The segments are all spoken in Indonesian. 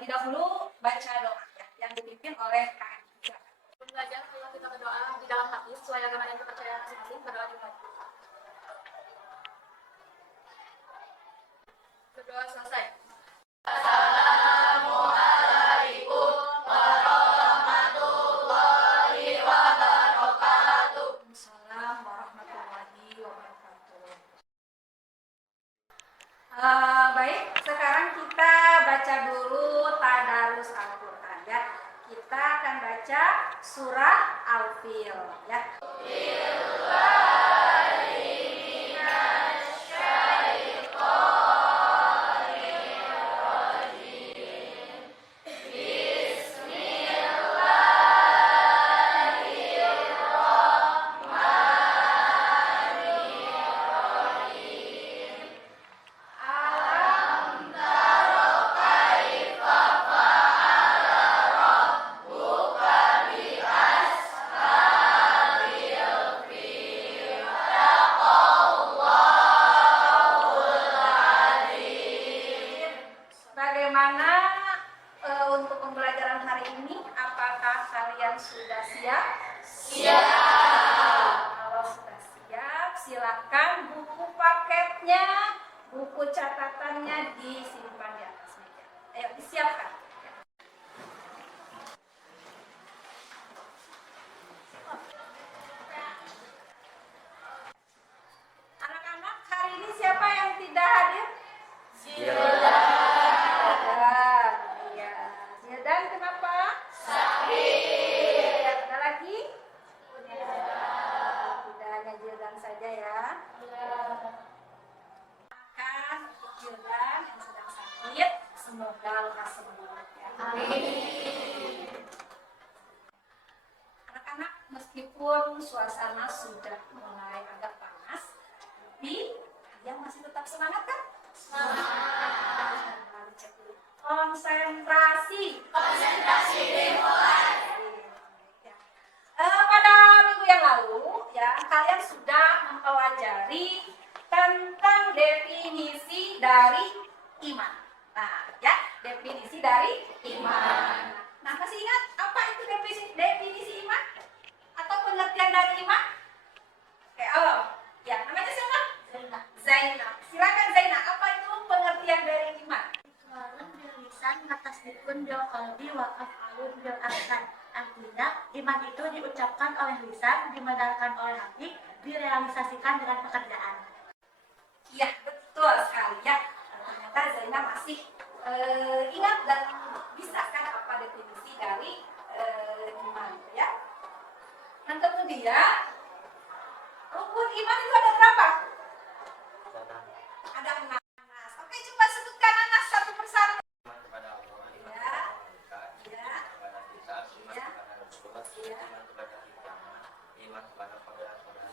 terlebih dahulu baca doa ya, yang dipimpin oleh KM. Belajar kalau kita berdoa di dalam hati sesuai agama dan kepercayaan masing-masing, berdoa di hati. Berdoa selesai. Assalamualaikum warahmatullahi wabarakatuh. Assalamualaikum warahmatullahi wabarakatuh. Baik, sekarang kita baca dulu tadarus Al-Quran ya. Kita akan baca surah Al-Fil ya. Bagaimana untuk pembelajaran hari ini? Apakah kalian sudah siap? Siap. Kalau sudah siap, silakan buku paketnya, buku catatannya disimpan di atas meja. Ayo disiapkan. Anak-anak, hari ini siapa yang tidak hadir? Dan kenapa? Sakit. Ada lagi? Tidak hanya Jildan saja ya. Akan Jildan yang sedang sakit, semoga lekas sembuh ya. Amin. Anak-anak, meskipun suasana sudah mulai agak panas, tapi kalian masih tetap semangat kan? Semangat. Konsentrasi dimulai. Pada minggu yang lalu ya, kalian sudah mempelajari tentang definisi dari iman. Nah, ya, definisi dari iman. Nah, masih ingat apa itu definisi iman? Atau pengertian dari iman? Oke, ya, namanya siapa? Zainab. Silakan Zainab, apa itu pengertian dari iman? Atas dikun bil qalbi wa af'alun bil arkan. Artinya, iman itu diucapkan oleh lisan, dibenarkan oleh hati, direalisasikan dengan pekerjaan. Iya, betul sekali ya. Ternyata Zainab masih ingat dan bisa kan apa definisi dari iman ya. Dan kemudian rukun iman itu ada berapa? Ada 6. Oke, coba sebutkan Anas satu persatu.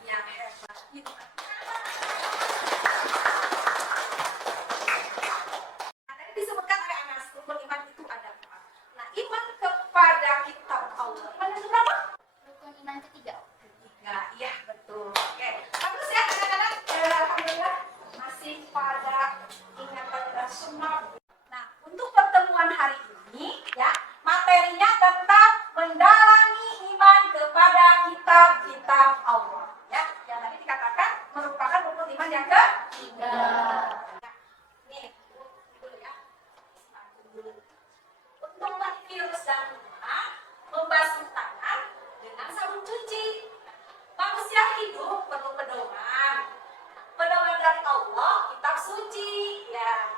Yang hebat itu. Tadi disebutkan oleh Anas, rukun iman itu ada 4. Nah, iman kepada kitab Allah. Iman yang berapa? Rukun iman ketiga. Iya, betul. Oke, bagus ya anak-anak. Alhamdulillah masih pada ingatan dan sunnah. Nah, untuk pertemuan hari ini ya, materinya tentang mendalami iman kepada kitab-kitab Allah ya, yang tadi dikatakan merupakan rukun iman yang ketiga. Nih, dulu ya. Untuk virus dan kuman, membasuh tangan dengan sabun cuci. Manusia hidup perlu pedoman. Pedoman dari Allah, kitab suci ya.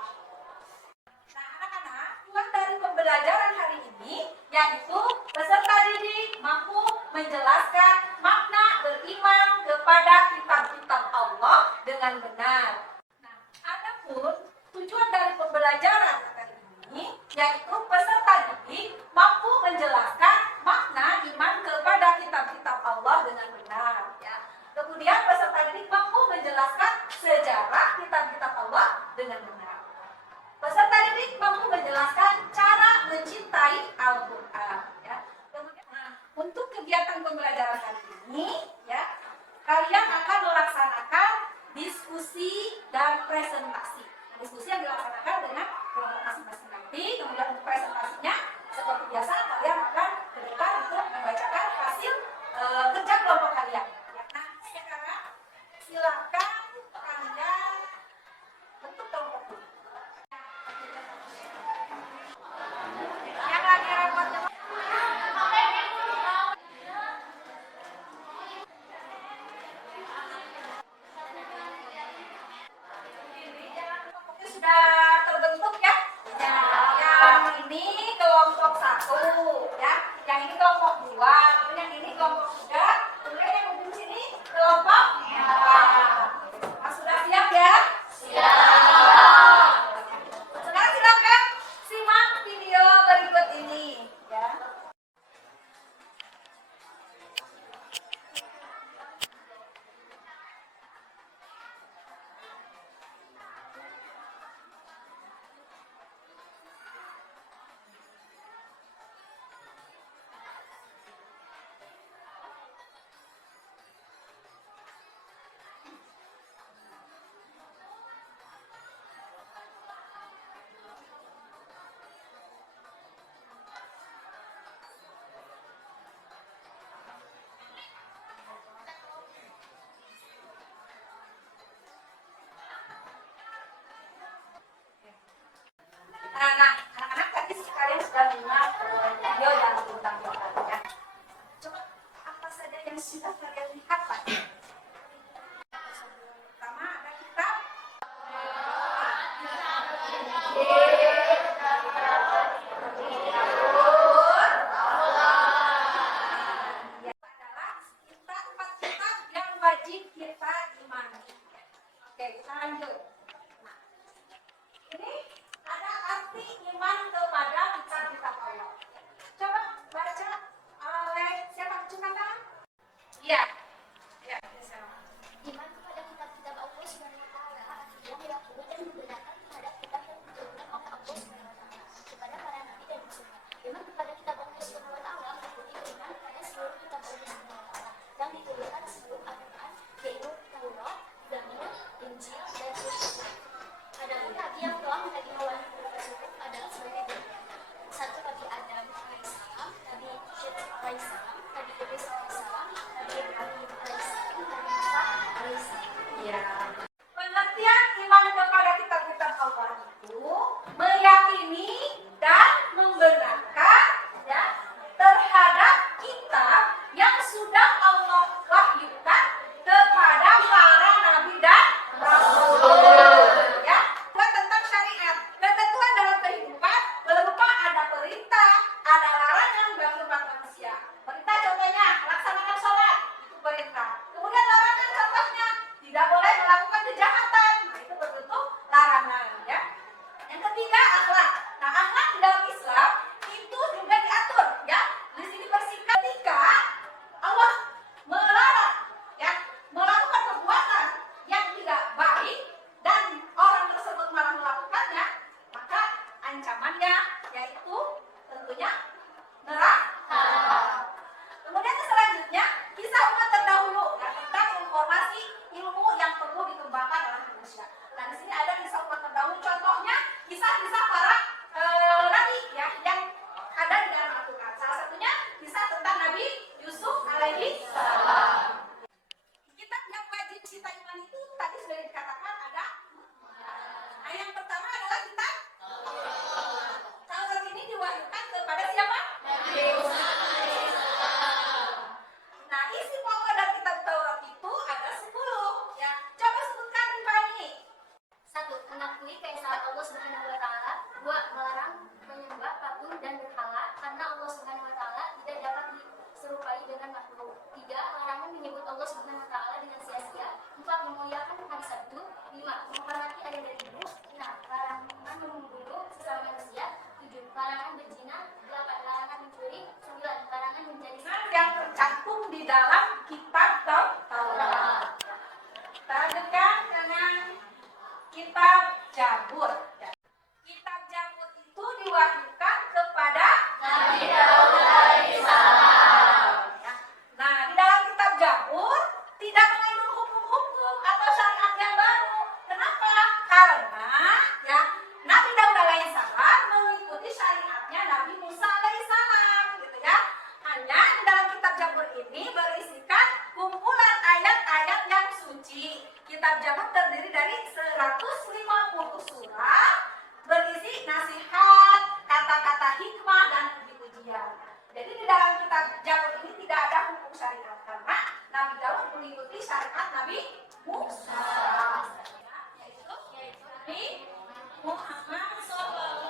Nah, anak-anak, tujuan dari pembelajaran hari ini yaitu peserta didik mampu menjelaskan makna beriman kepada kitab-kitab Allah dengan benar. Nah, adapun tujuan dari pembelajaran hari ini yaitu peserta didik mampu menjelaskan makna iman kepada kitab-kitab Allah dengan benar ya. Kemudian peserta didik mampu menjelaskan sejarah kitab-kitab Allah dengan benar. Peserta didik mampu menjelaskan cara mencintai Al-Quran ya. Kemudian, untuk kegiatan pembelajaran hari kelompok 1 ya, yang ini kelompok 2, kemudian yang ini kelompok 3, kemudian yang ujung sini kelompok 4. Nah, sudah siap ya? Siap. Sekarang silakan simak video berikut ini ya. Nah, anak-anak tadi sekalian sudah menyimak video yang tentang Quran ya. Coba apa saja yang sudah kalian lihat Pak? Pertama ada kitab ya, adalah kitab 4 kitab yang wajib kita imani. Oke, kita lanjut. Nah, ini ada arti iman kepada kitab-kitab Allah. Coba baca oleh siapa? Cepat tangan. Iya. Ya, sama. Iman kepada kitab-kitab Allah Subhanahu wa taala artinya meyakini dan membenarkan terhadap kitab yang diturunkan oleh Allah Subhanahu wa taala kepada para nabi dan rasulnya. Iman kepada kitab Allah Subhanahu wa taala meliputi iman kepada seluruh kitab Allah Subhanahu wa taala yang diturunkan sebelum Al-Qur'an, yaitu Taurat, Zabur, Injil, dan Suhuf. Adapun nabi yang telah menerima wahyu berupa suhuf adalah sebagai berikut. 1. Nabi Adam alaihissalam, Nabi Syed alaihissalam, Nabi Idris alaihissalam, Nabi Ibrahim alaihissalam, Nabi Musa alaihissalam. Ya. Pengertian iman kepada kitab-kitab Allah itu meyakini dan membenarkan ya terhadap kitab yang sudah Allah wahyukan kepada para nabi dan rasul. Ya, tentang syariat, ketentuan dalam kehidupan berupa ada perintah, ada larangan bagi umat manusia. Perintah contohnya laksanakan sholat, itu perintah. Kemudian larangan contohnya tidak boleh melakukan kejahatan, nah itu berbentuk larangan ya. Yang ketiga akhlak. Nah akhlak di dalam Islam itu juga diatur ya. Di sini bersikap ketika Allah melarang ya melakukan perbuatan yang tidak baik dan orang tersebut malah melakukannya, maka ancamannya yaitu tentunya neraka. Kemudian selanjutnya kisah umat terdahulu ya, tentang informasi ilmu yang perlu dikembangkan oleh manusia. Nah di sini ada kisah umat terdahulu, contohnya kisah-kisah para nabi ya yang ada di dalam Al-Quran. Salah satunya kisah tentang Nabi Yusuf alaihi salam. Kitab yang wajib kita iman itu tadi sudah dikatakan ada. Nah, yang pertama adalah kitab Taurat. Ini diwahyukan kepada siapa? Nah, isi pokok dari kitab Taurat itu ada 10 ya. Coba sebutkan Rifani. 1. Mengakui keesaan Allah Subhanahu wa taala. 2. Melarang menyembah patung dan berhala karena Allah Subhanahu wa taala tidak dapat diserupai dengan makhluk. 3. Larangan menyebut Allah Subhanahu wa taala dengan sia-sia. 4. Memuliakan hari Sabtu. 5. Menghormati ayah dan ibu. 6. Larangan membunuh sesama manusia. 7. Larangan berzina. 8. Larangan mencuri. 9. Larangan menjadi Yang tercantum di dalam kitab Taurat. Kita lanjutkan dengan kitab Zabur. Kitab Zabur itu diwahyukan kepada Nabi Daud alaihissalam. ya. Nah, di dalam kitab Zabur tidak mengandung hukum-hukum atau syariat yang baru. Kenapa? Karena ya Nabi Daud alaihissalam mengikuti syariatnya Nabi Musa alaihissalam gitu ya. Hanya di dalam kitab Zabur ini berisikan kumpulan ayat-ayat yang suci. Kitab Zabur terdiri dari 150 surah berisi nasihat, kata-kata hikmah dan puji-pujian. Jadi di dalam kitab Zabur ini tidak ada hukum syariat karena Nabi Daud mengikuti syariat Nabi Musa. Yaitu Nabi Muhammad SAW.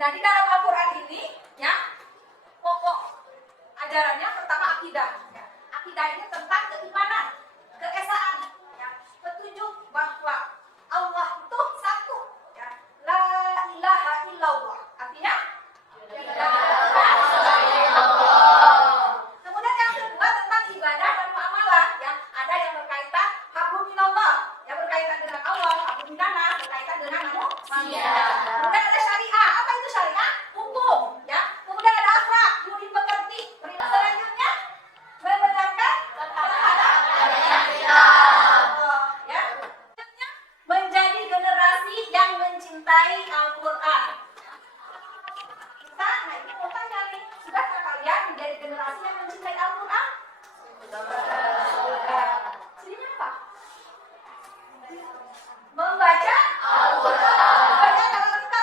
Nah, di dalam Al-Quran ini, ya, pokok ajarannya pertama akidah. Ya. Akidah ini tentang keimanan, keesaan, ya, petunjuk bahwa Allah itu satu, ya, la ilaha illallah. Artinya, kemudian yang kedua tentang ibadah dan muamalah, ya, ada yang berkaitan hablum minallah, yang berkaitan dengan Allah, hablum minannas, berkaitan dengan manusia. Kemudian ada syariah. Apa itu syariah? Hukum, ya. Kemudian ada akhlak, budi pekerti. Selanjutnya membenarkan terhadap Allah, ya. Selanjutnya menjadi generasi yang mencintai Al-Quran. Nah, ini mau tanya nih, sudahkah kalian menjadi generasi yang mencintai Al-Quran? Jadinya apa? Membaca Al-Quran. Kalau kita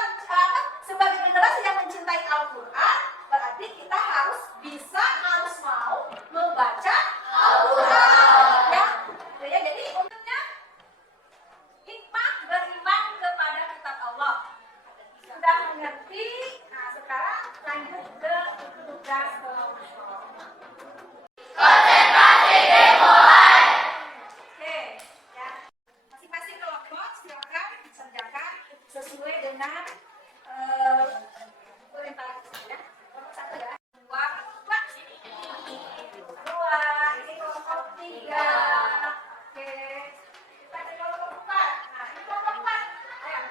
sebagai generasi yang mencintai Al-Quran, berarti kita harus bisa, harus mau membaca Al-Quran. Ya, jadi untuknya hikmah beriman kepada kitab Allah. Sudah mengerti? Nah, sekarang lanjut ke tugas kelompok. Oke, ya. Masing-masing kelompok silakan kerjakan sesuai dengan orientasi ya. Kelompok 1 ya. 2, ini kelompok 3. Oke. Kita ke kelompok 4. Nah, ini kelompok 4. Ayo.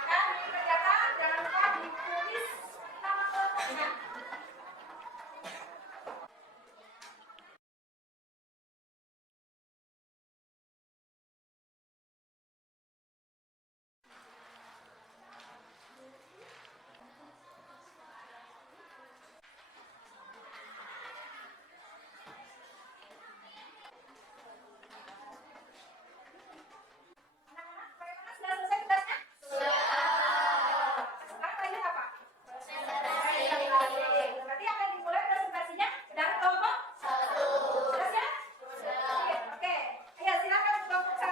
Akan dikerjakan, jangan lupa ditulis nama kelompoknya. Anak-anak, bagaimana sudah selesai tugasnya? Sekarang lanjut apa? Berarti akan dimulai presentasinya dari kelompok 1. Sudah siap? Oke. Ayo silakan kelompok 1.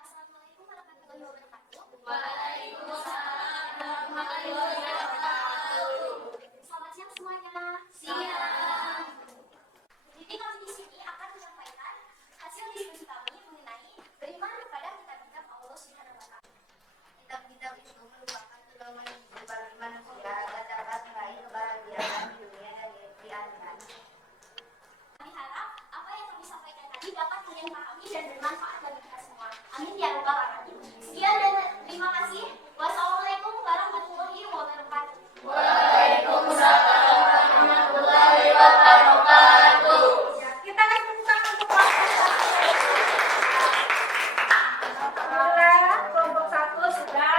Assalamualaikum warahmatullahi wabarakatuh. Waalaikumsalam warahmatullahi wabarakatuh. Selamat siang semuanya. Siang. Jadi kami di sini akan menyampaikan hasil diskusi kami mengenai beriman kepada kitab-kitab Allah Subhanahu wa Ta'ala. Kitab-kitab itu merupakan pedoman hidup bagi manusia agar dapat meraih kebahagiaan di dunia dan di akhirat. Kami harap apa yang kami sampaikan tadi dapat kalian pahami dan bermanfaat bagi kita semua. Amin ya rabbal alamin. Sekian dan terima kasih. Wassalamualaikum warahmatullahi wabarakatuh. Waalaikumsalam warahmatullahi wabarakatuh. Ya, kita akan buka untuk kelompok 1. Alhamdulillah, kelompok 1 sudah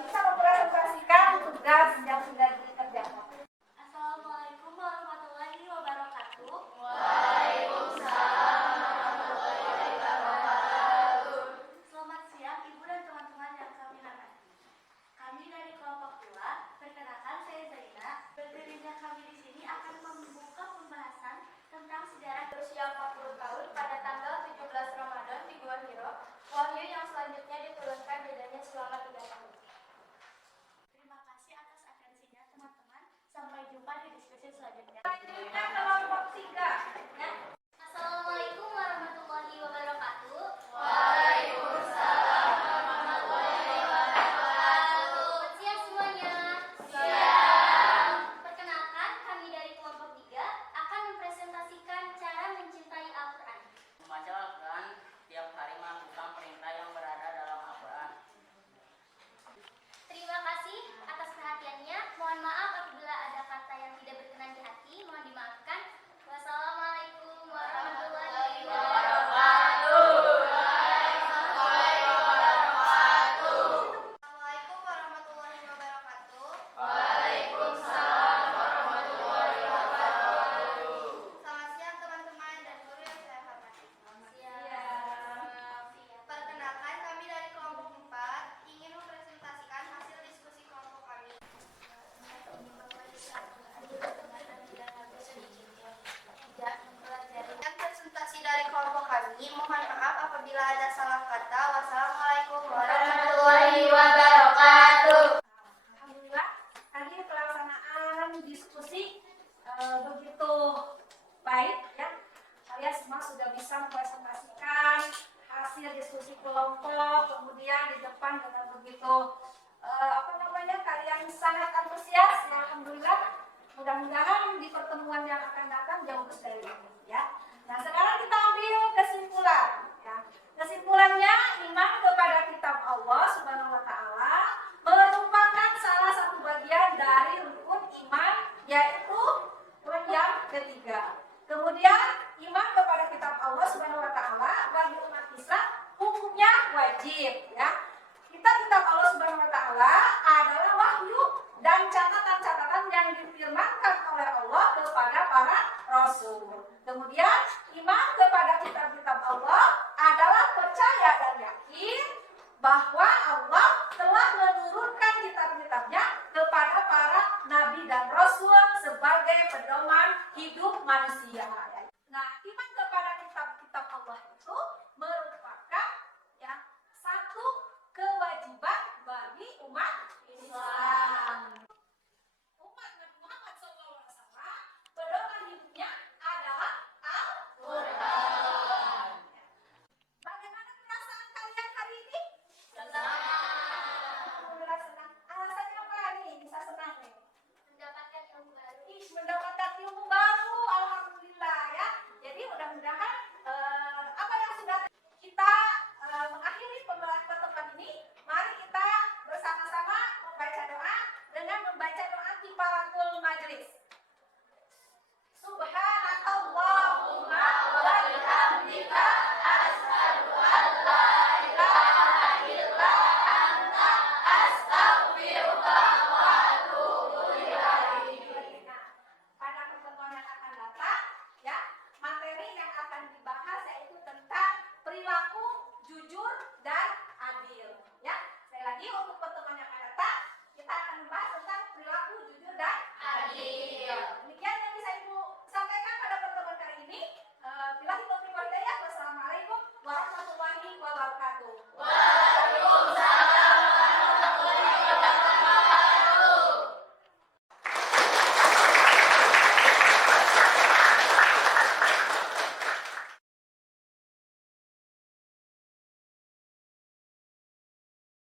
bisa mempresentasikan tugas yang sudah dikerjakan. Assalamualaikum warahmatullahi wabarakatuh. Waalaikumsalam warahmatullahi wabarakatuh. Selamat siang Ibu dan teman-teman yang kami hormati. Kami dari kelompok 2, perkenalkan saya Zaina. Berdirinya kami di sini akan membuka pembahasan tentang sejarah Berusia 40 tahun pada tanggal 17 Ramadan di Gua Hiro, wahyu yang selanjutnya diturunkan bedanya selama 3 tahun. Terima kasih atas atensinya teman-teman. Sampai jumpa di diskusi selanjutnya. Selanjutnya kelompok 3. Ya. Assalamualaikum warahmatullahi wabarakatuh. Waalaikumsalam warahmatullahi wabarakatuh. Selamat siang semuanya. Siang. Perkenalkan, kami dari kelompok 3 akan mempresentasikan cara mencintai Al-Quran. Membaca Al-Quran tiap hari melakukan perintah yang berada dalam Al-Quran. Terima kasih atas perhatiannya. Mohon maaf apabila ada kata yang tidak berkenan di hati. Mohon dimaafkan. Wassalamualaikum warahmatullahi wabarakatuh. Assalamualaikum warahmatullahi wabarakatuh. Waalaikumsalam warahmatullahi wabarakatuh. Selamat siang teman-teman dan guru yang saya hormati. Perkenalkan kami dari kelompok 4 ingin mempresentasikan hasil diskusi kelompok kami. Dan presentasi dari kelompok kami, mohon maaf apabila ada salah kata. Wassalamualaikum warahmatullahi Warahmatullahi wabarakatuh. depan dengan begitu kalian sangat antusias. Ya, alhamdulillah. Mudah-mudahan di pertemuan yang akan datang jauh dari ini ya. Nah, sekarang kita ambil kesimpulan ya. Kesimpulannya, iman kepada kitab Allah Subhanahu wa taala merupakan salah satu bagian dari rukun iman, yaitu yang ketiga. Kemudian iman kepada kitab Allah Subhanahu wa taala bagi umat Islam hukumnya wajib ya. Kitab Allah Subhanahu wa taala adalah wahyu dan catatan-catatan yang difirmankan oleh Allah kepada para rasul. Kemudian iman kepada kitab-kitab Allah adalah percaya dan yakin bahwa Allah telah menurunkan kitab-kitabnya kepada para nabi dan rasul sebagai pedoman hidup manusia.